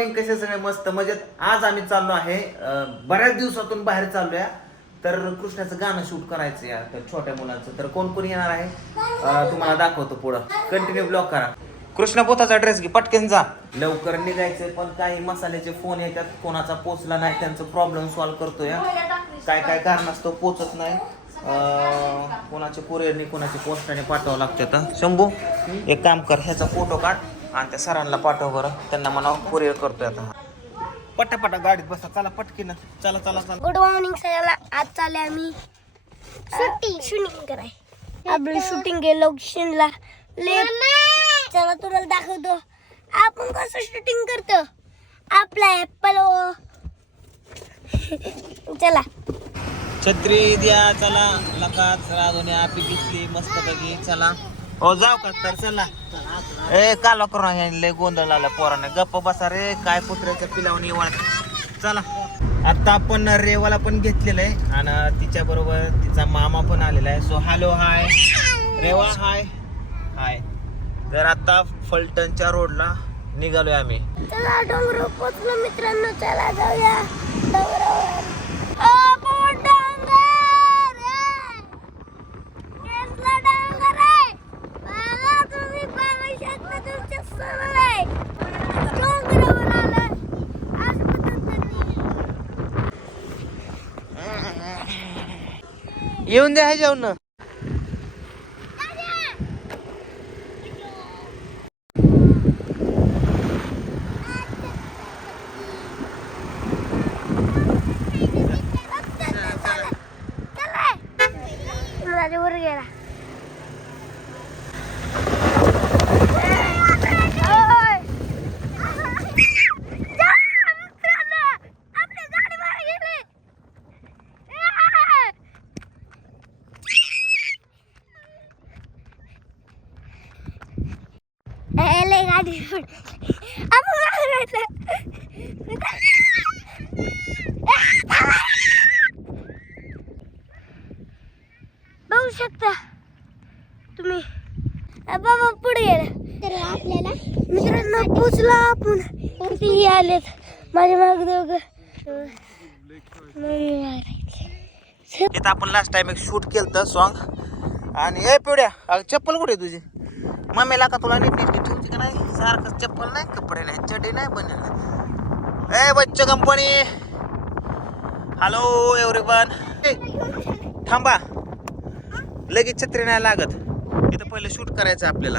Morning कसे सगळे मस्त मजेत. आज आम्ही चाललो आहे अं, बऱ्याच दिवसातून बाहेर चाललोय. तर कृष्णाचं गाणं शूट करायचं या तर छोट्या मुलांचं. तर कोण कोण येणार आहे? अं, तुम्हाला दाखवतो पुढं. कंटिन्यू ब्लॉक करा. कृष्ण पोताचा ड्रेस घे पटकन जा. लवकर निघायचं पण काही मसाल्याचे फोन येतात. कोणाचा पोचला नाही त्यांचं प्रॉब्लेम सॉल्व्ह करतोय. काय काय कारणास्तव पोचत नाही. अं, कोणाचे कुरिअरने कोणाचे पोस्टाने पाठवावं लागतं शंभू एक काम कर ह्याचा फोटो काढ. आणि त्या सरांना पाठव बरं. त्यांना म्हणा कुरिअर करतोय आता पटापटा गाडीत बसा चला पटकीन. चला चला चला. गुड मॉर्निंग सगळ्यांना आज चालले आम्ही. शूटिंग शूटिंग कराय. आपण शूटिंग गेलो लोकेशनला ले. चला तुम्हाला दाखवतो. आपण कसं शूटिंग करतो? आपला ऍपल चला. छत्री द्या चला. लकाच राधुनी आपली घेतली मस्त पैकी चला. हो जाऊ का तर चला. ए काला करून लय गोंधळ लागला पोराने. गप्प बसा रे काय पुत्र्याच्या पिलावून निवड चला. आता आपण रेवाला पण घेतलेलं आहे आणि तिच्या बरोबर तिचा मामा पण आलेला आहे. So hello hi Reva hi hi तर आता फलटणच्या रोडला निघालोय आम्ही. मित्रांनो. चला जाऊया डोंगरावर आपण डोंगर आहे. कसला डोंगर आहे? बघा तुम्ही पाहू शकता तुमच्यासमोर आहे. डोंगरावर आलोय. आज पतंग येऊन द्या जेवण. आपण बघू शकता तुम्ही. अ, बाबा पुढे गेला. तर आपल्याला मित्रांनो पोचला आपण. किती आलेत. माझ्या माग दोघ. आपण लास्ट टाइम एक शूट केलं तर सॉन्ग आणि ए पिवड्या अगं चप्पल कुठे तुझी? मम्मीला का तुला नीट नीट ठेवची का नाही? सारखं चप्पल नाही कपडे नाही चडी नाही बनेल ए बच्च कंपनी. हॅलो एव्हरीवन थांबा. लगेच छत्री नाही लागत. इथं पहिलं शूट करायचं आपल्याला.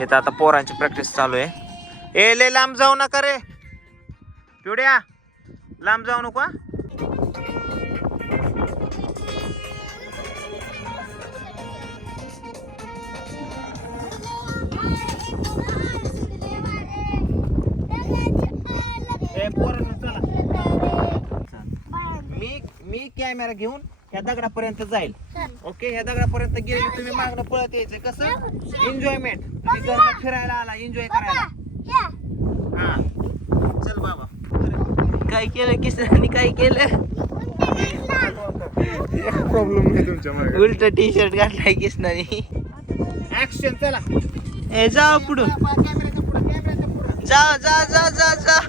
इथं आता पोरांची प्रॅक्टिस चालू आहे. ए ले लांब जाऊ नका रे. पिवड्या लांब जाऊ नको कॅमेरा घेऊन ह्या दगडापर्यंत जाईल. ओके? ह्या दगडापर्यंत गेले तुम्ही मागणं पळत यायचं. कसं? एन्जॉयमेंट तुम्ही घरला फिरायला आला. एन्जॉय करायला. हा. चल बाबा. काय केलं किसनाने काय केलं? प्रॉब्लेम नाही तुमच्या मागे. उलट टी शर्ट घातलाय किसनाने ऍक्शन चला. ए जा पुढं. जा जा जा जा जा.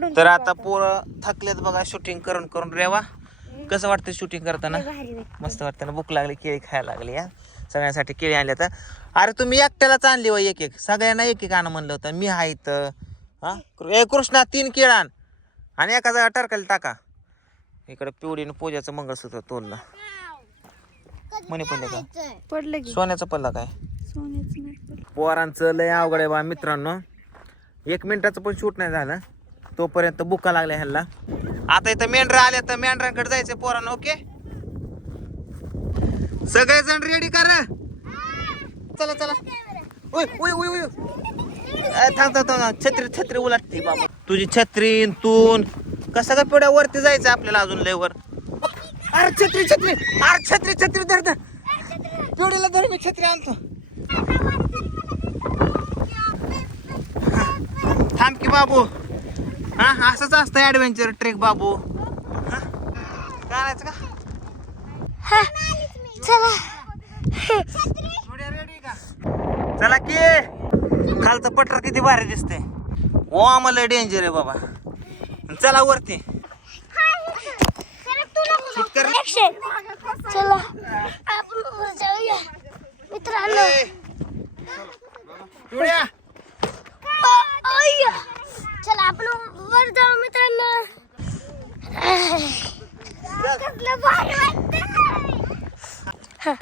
काढून तर आता पोरं थकलेत बघा शूटिंग करून करून. रेवा कसं वाटतं शूटिंग करताना? मस्त वाटतं ना? भूक लागली केळी खायला लागली या सगळ्यांसाठी केळी आणल्या तर. अरे तुम्ही एकट्यालाच आणली व एक एक सगळ्यांना एक एक आणा म्हणलं होतं. मी आहे इथं. हा? ए कृष्णा तीन केळ आण. आणि एका जागा टरकायला टाका. इकडे पिवडीनं पूजाचं मंगळसूत्र तोडलं. म्हणे पडलं का? पडलं सोन्याचं पडलं काय. पोरांचं लय अवघड आहे बा मित्रांनो. एक मिनिटाचं पण शूट नाही झालं. तोपर्यंत बुका लागल्या ह्याला. आता इथं मेंढरा आल्या तर मेंढरांकडे जायचं पोरांना ओके? सगळेजण रेडी कर. चला चला. उय उय उय उय. थांब थांब थांब छत्री छत्री उलटते बाबा. तुझी छत्री तून. कसं का पिढ्या वरती जायचं आपल्याला अजून लय अरे छत्री छत्री. अरे छत्री छत्री धर धर. पिवडीला धर मी छत्री आणतो. थांब की बाबू. हा असंच असतं ऍडव्हेंचर ट्रेक बाबू. हा? काढायचं का? हा चला. चला की. खालचं पटर किती भारी दिसते ओ आम्हाला डेंजर आहे बाबा. चला वरती. चला. मित्रांनो. चला आपण वर जाऊ मित्रांनो. कसलं भारी वाटतंय. हा.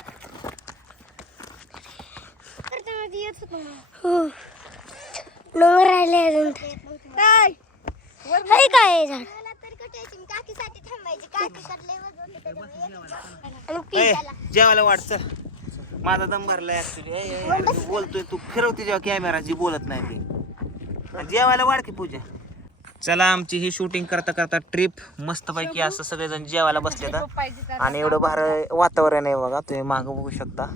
हो. डोंगर राहिले अजून. हाय काय आहे झाड? पी ए, त्याला. जेवायला वाट चल. माझा दम भरलाय ऍक्च्युली बोलतोय तू. फिरवते जेव्हा कॅमेरा जी बोलत नाही ती. जेवायला वाढ की पूजा. चला आमची ही शूटिंग करता करता ट्रिप मस्तपैकी असं सगळेजण जेवायला बसले आणि एवढं भार वातावरण आहे बघा तुम्ही मागं बघू शकता.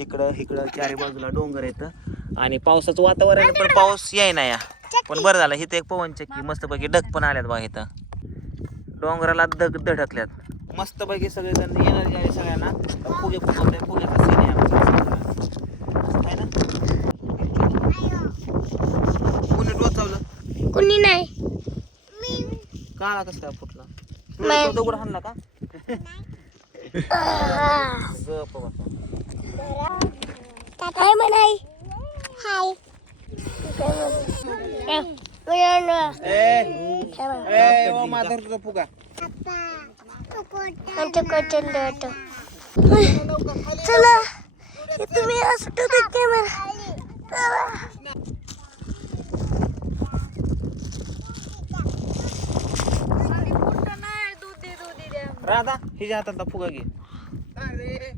इकडं इकडं चारी बाजूला डोंगर येतं आणि पावसाचं वातावरण पण पाऊस यायना या. पण बरं झालं इथं एक पवन चक्की मस्तपैकी ढग पण आल्यात बघा इथं. डोंगराला दग धडकल्यात. मस्तपैकी सगळेजण एनर्जी आहे सगळ्यांना. फुगे फुगवते फुग्याचा सीन आहे आमचा. है ना कोणी टोचावलं कुणी नाही काळा कसं काय फुटला. तो दगड हाणला का. गप बसा. हाय म्हणाय हाय. ए ए ओ माधर तुझा फुगा. आमच्या होतं चला हे तुम्ही असं कॅमेरा राधा हिच्या हातातला फुगा घे. अरे.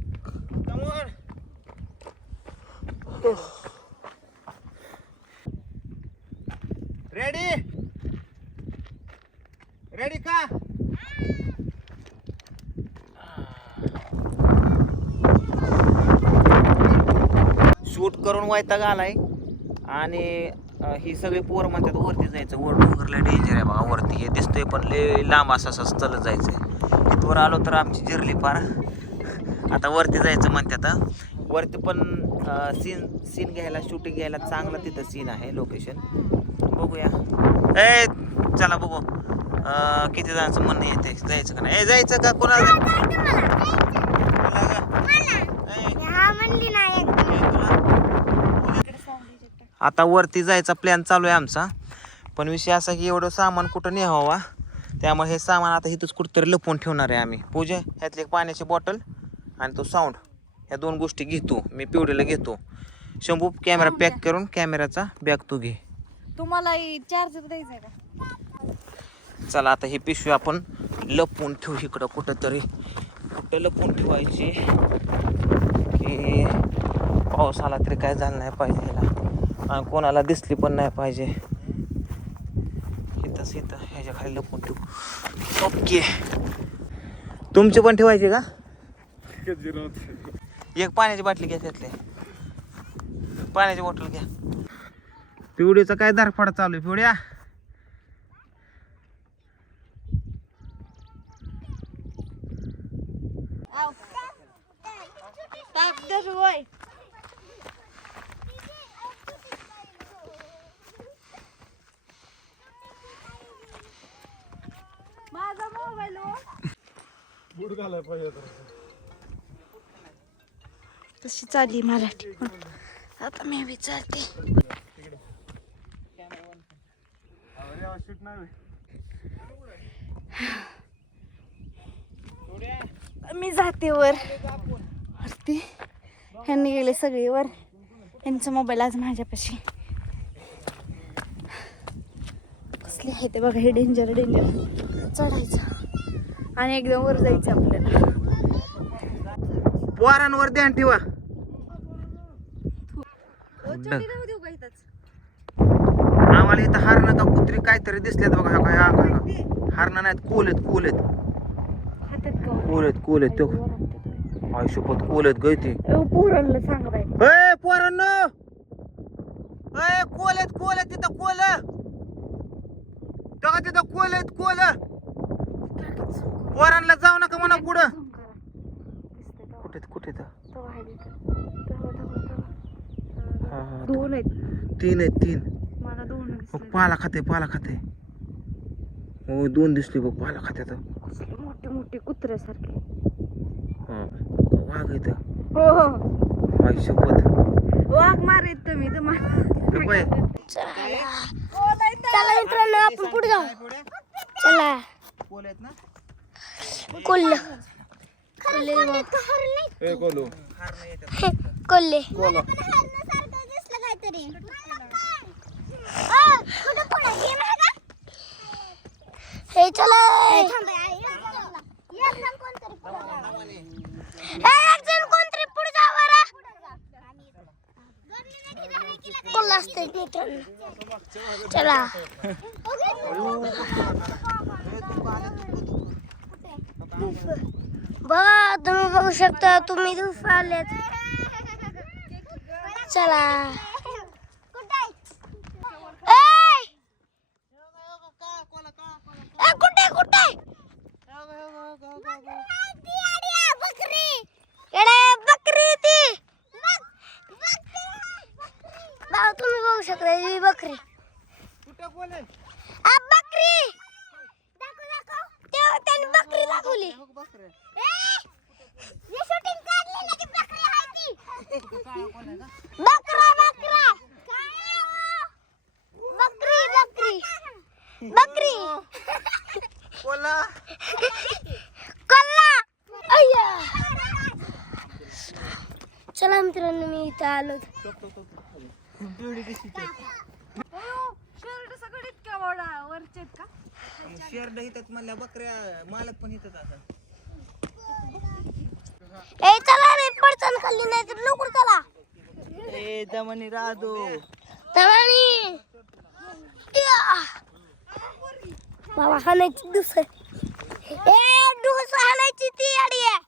रेडी रेडी का? शूट करून वैताग आलाय. आणि ही सगळी पोरं म्हणतात वरती जायचं. वर डोंगरला डेंजर आहे बघा वरती. हे दिसतंय पण लय लांब असं असं चलत जायचंय. इथवर आलो तर आमची जिरली पार आता वरती जायचं म्हणतात हं. वरती पण सीन सीन घ्यायला शूटिंग घ्यायला चांगलं तिथं सीन आहे लोकेशन बघूया. ए चला बघू. किती जणांचं म्हणणं येते जायचं का नाही? जायचं का? कोणाला? आता वरती जायचा प्लॅन चालू आहे आमचा. पण विषय असा की एवढं सामान कुठं न्यावा त्यामुळे हे सामान आता इथंच कुठंतरी लपवून ठेवणार आहे आम्ही. पूजा ह्यातली एक पाण्याची बॉटल आणि तो साऊंड ह्या दोन गोष्टी घेतो मी पिवडीला घेतो. शंभू कॅमेरा पॅक करून कॅमेराचा बॅग तू घे. तुम्हाला चार्जर द्यायचा का? चला आता ही पिशवी आपण लपवून ठेवू इकडं कुठंतरी. कुठं लपवून ठेवायची? की पाऊस आला तरी काय झालं नाही पाहिजे ह्याला. आणि कोणाला दिसली पण नाही पाहिजे. इथंच इथं ह्याच्या खाली लपून ठेवू. ओके तुमचे पण ठेवायचे का? एक पाण्याची बाटली घ्या त्यातले. पाण्याची बॉटल घ्या. पिवडीचा काय दारफाडा चालू आहे पिवड्या होय माझा मोबाईल बूट घालाय पाहिजे तर तशी चालली मराठी आता मी विचारते. मी जाते वर. वरती. ह्यांनी गेले सगळे वर. यांचा मोबाईल आज माझ्यापाशी. कसले आहे ते बघा हे डेंजर डेंजर चढायचं. आणि एकदम वर जायचं आपल्याला. पोरांवर ध्यान ठेवा. इथंच? आम्हाला इथं हारणं का कुत्री काहीतरी दिसलेत बघा ह्या- ह्या- हारणं नाहीत कोल आहेत कोल आहेत. हातात का? कोल आहेत कोल आहेत तो. आय शपथ कोल आहेत गळती पोरांना सांगा बाई. पोरांनो! कोल आहेत कोल आहेत तिथं कोल. तिथं कोल आहेत कोल? पोरांना जाऊ नका म्हणा पुढं. कुठे कुठे तर. हा, हा. दोन. आहेत. तीन आहेत तीन. मला दोन बघ पाला खाते पाला खाते. हो दोन दिसले बघ पाला खात्यात. कसले मोठे मोठे कुत्र्यासारखे. हा. वाघ इथं. हो हो. आई शपथ वाघ मारित तुम्ही तुम्हाला. चला मित्रांनो आपण पुढे जाऊ. चला. कोल्हे कोल्हे ए कोलो कोल्हे हे चला हे, कोणतरी पुढे जा बरं कोल्हा असते मित्रांनो चला बघा तुम्ही बघू शकता तुम्ही धूप आलेत चला ए! ए, कुठे कुठे येडे, बकरी ती भाऊ तुम्ही बघू शकता ही बकरी आ, बकरी तेव्हा त्यांनी बकरी दाखवली बकरा बकरा बकरी बकरी बकरी कोला कल्ला अय्या चला मित्रांनो मी इथं आलो. शर्ट सगळे इतक्या वरचे का? शेरड म्हणल्या बकऱ्या मालक पण आता ए चला रे पडचण खाल्ली नाही तर लवकर चला. ए दमनी राधो तवानी बाबा हाणायची डुस ए डुस हाणायची ती अडी आहे.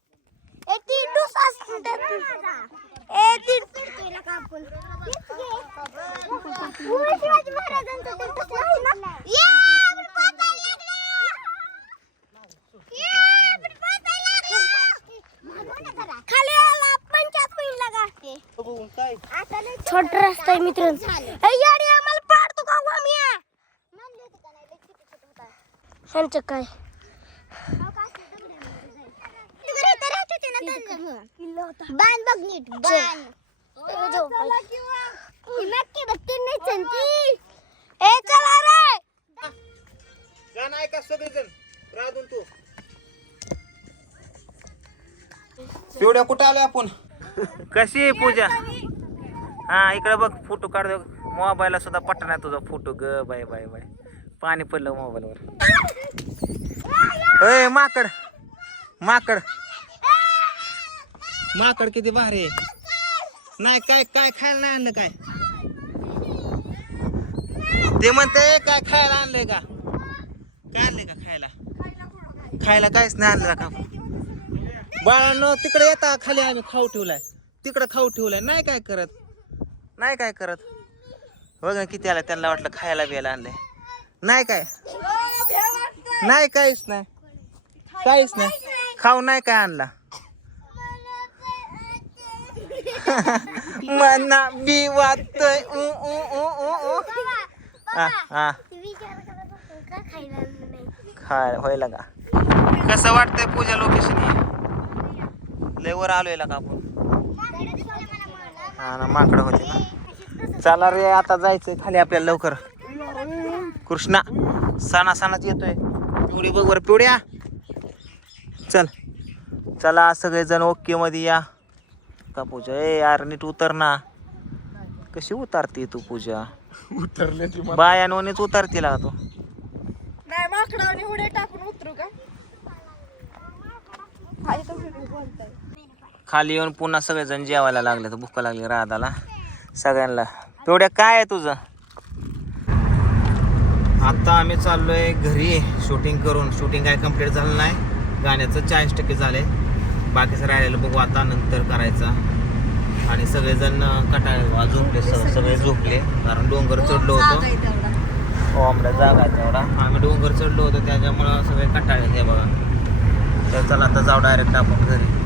छोट रस्ता आहे याडी आम्हाला पाडतो का ह्यांचं काय बाण बघ. नीट बाण ए चला रे. गाणं ऐका सगळेजण. राधून तू. पिवड्या कुठं आलोय आपण? कशी आहे पूजा? हा इकडे बघ फोटो काढ. मोबाईलला सुद्धा पटना तुझा फोटो. ग बाय बाय बाय पाणी पडलं मोबाईलवर. अय माकड. माकड. माकड किती भारी आहे. नाही काय काय खायला नाही आणलं काय? ते म्हणते काय खायला आणलंय का? काय आणलंय का खायला? खायला काहीच नाही आणलं का? बाळांनो तिकडे येता खाली आम्ही खाऊ ठेवलाय. तिकडे खाऊ ठेवलाय. नाही काय करत. नाही काय करत. बघ ना किती आला त्यांना वाटलं खायला बियाला आणलंय. नाही काय? नाही काहीच नाही. काहीच नाही. खाऊ नाही काय आणला? मना बी वाटतय उ उ उ उ उ. हा हा. खाय व्हायला का कसं वाटतंय पूजा लोकेशन लय वर आलोय का आपण. हा ना माकडं होते ना. चला रे आता जायचंय खाली आपल्याला लवकर. कृष्णा सणा सणाच येतोय. पिवडी बघ बरं पिवड्या. चल. चला सगळेजण ओके मध्ये या. का पूजा? ए यार नीट उतर ना. कशी उतारते तू पूजा? उतरले ती बायानोनीच उतारते का तू? नाही माकडावनी उड्या टाकून उतरू का? बोलताय. खाली येऊन पुन्हा सगळेजण जेवायला लागले तर भूक लागली राधाला. सगळ्यांना. तेवढ्या काय आहे तुझं? आता आम्ही चाललोय घरी शूटिंग करून. शूटिंग काय कंप्लीट झालं नाही. गाण्याचं चाळीस टक्के झालंय. बाकीचं राहिलेलं बघू आता नंतर करायचा. आणि सगळेजण कटाळ झोपले स- सगळे झोपले. कारण डोंगर चढलो होतो. हो आमच्या जागा तेवढा. आम्ही डोंगर चढलो होतो त्याच्यामुळं सगळे कंटाळे हे बघा. तर चला आता जाऊ डायरेक्ट आपण घरी.